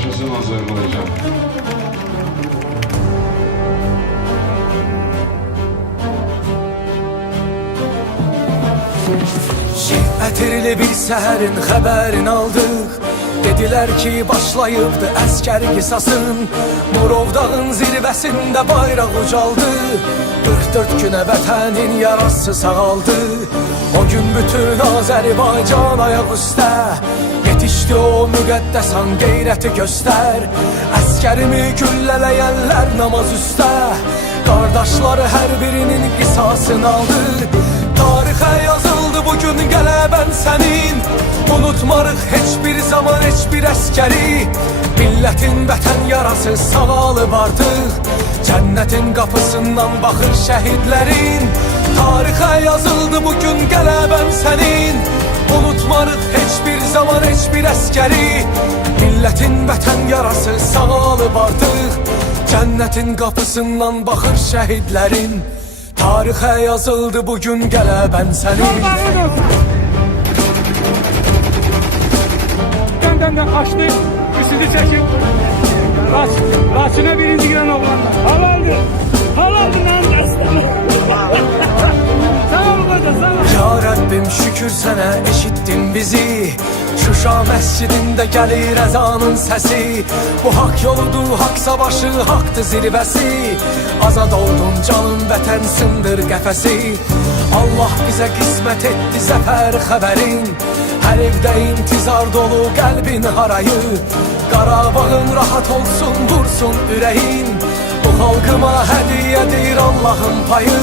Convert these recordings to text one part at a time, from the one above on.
Yaşasın Azerbaycan. Ətirli bir səhərin xəbərini aldıq. Dedilər ki, başlayıbdı əskər qisasın. Murovdağın zirvəsində bayraq ucaldı. 44 günə vətənin yarası sağaldı. O gün bütün Azərbaycan ayaq üstə. Yetişdi o müqəddəs an, qeyrəti göstər. Əskərimi güllələyənlər namaz üstə. Qardaşları hər birinin qisasını aldı. Tarixə yazıldı bugün qələbən sənin. Unutmarıq heç bir zaman heç bir əskəri. Millətin vətən yarası sağalıb artıq. Cənnətin qapısından baxır şəhidlərin. Tarixə yazıldı bugün qələbən sənin. Unutmarıq heç bir zaman heç bir əskəri. Millətin vətən yarası sağalıb artıq. Cənnətin qapısından baxır şəhidlərin. Tarixə yazıldı bugün qələbən sənin. Döndü, açtı, üstünü çekip Raçına birinci giren oğlanlar. Halaldır lan aslanım. Sağ ol koca, sağ ol. Ya Rəbbim şükür sənə eşittin bizi. Şuşa məscidində gəlir əzanın səsi. Bu hak yoludur, hak savaşı, haktı zirvəsi. Azad oldun canım, vətən sındır qəfəsi. Allah bizə qismət etdi zəfər xəbərin. Hər evdə intizar dolu qəlbin harayı. Qarabağın rahat olsun, vursun ürəyin. Bu xalqıma hədiyyədir Allahın payı.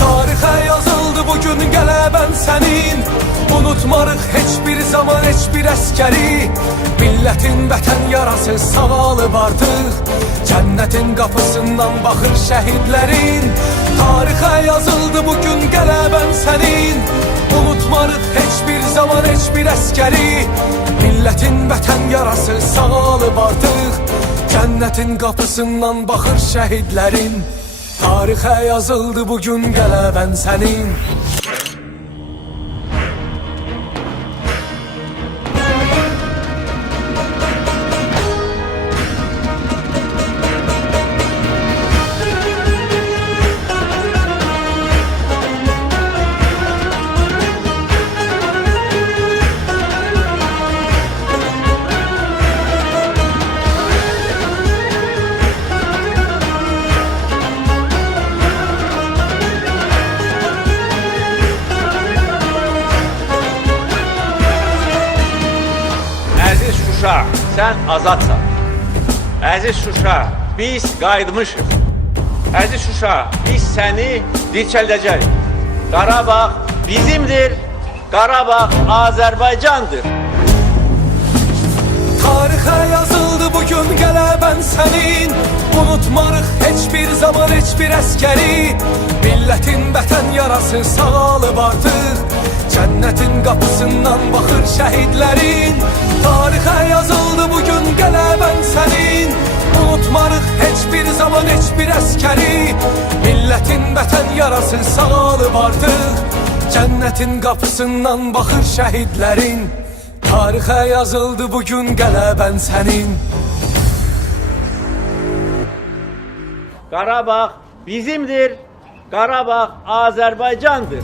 Tarixə yazıldı bugün qələbən sənin. Unutmarıq heç bir zaman heç bir əskəri. Millətin vətən yarası sağalıb artıq. Cənnətin qapısından baxır şəhidlərin. Tarixə yazıldı bugün qələbən sənin. Unutmarıq heç bir zaman heç bir əskəri. Millətin vətən yarası sağalıb artıq. Cənnətin qapısından baxır şəhidlərin. Tarixə yazıldı bugün qələbən sənin. Əziz Şuşa, sən azadsan. Əziz Şuşa, biz qayıtmışıq. Əziz Şuşa, biz səni dirçəldəcəyik. Qarabağ bizimdir, Qarabağ Azərbaycandır. Tarixə yazıldı bugün qələbən sənin. Unutmarıq heç bir zaman heç bir əskəri. Millətin vətən yarası sağalıb artıq. Cənnətin qapısından baxır şəhidlərin. Tarixə yazıldı bugün qələbən sənin. Unutmarıq heç bir zaman heç bir əskəri. Millətin vətən yarası sağalıb artıq. Cənnətin qapısından baxır şəhidlərin. Tarixə yazıldı bugün qələbən sənin. Qarabağ bizimdir, Qarabağ Azərbaycandır.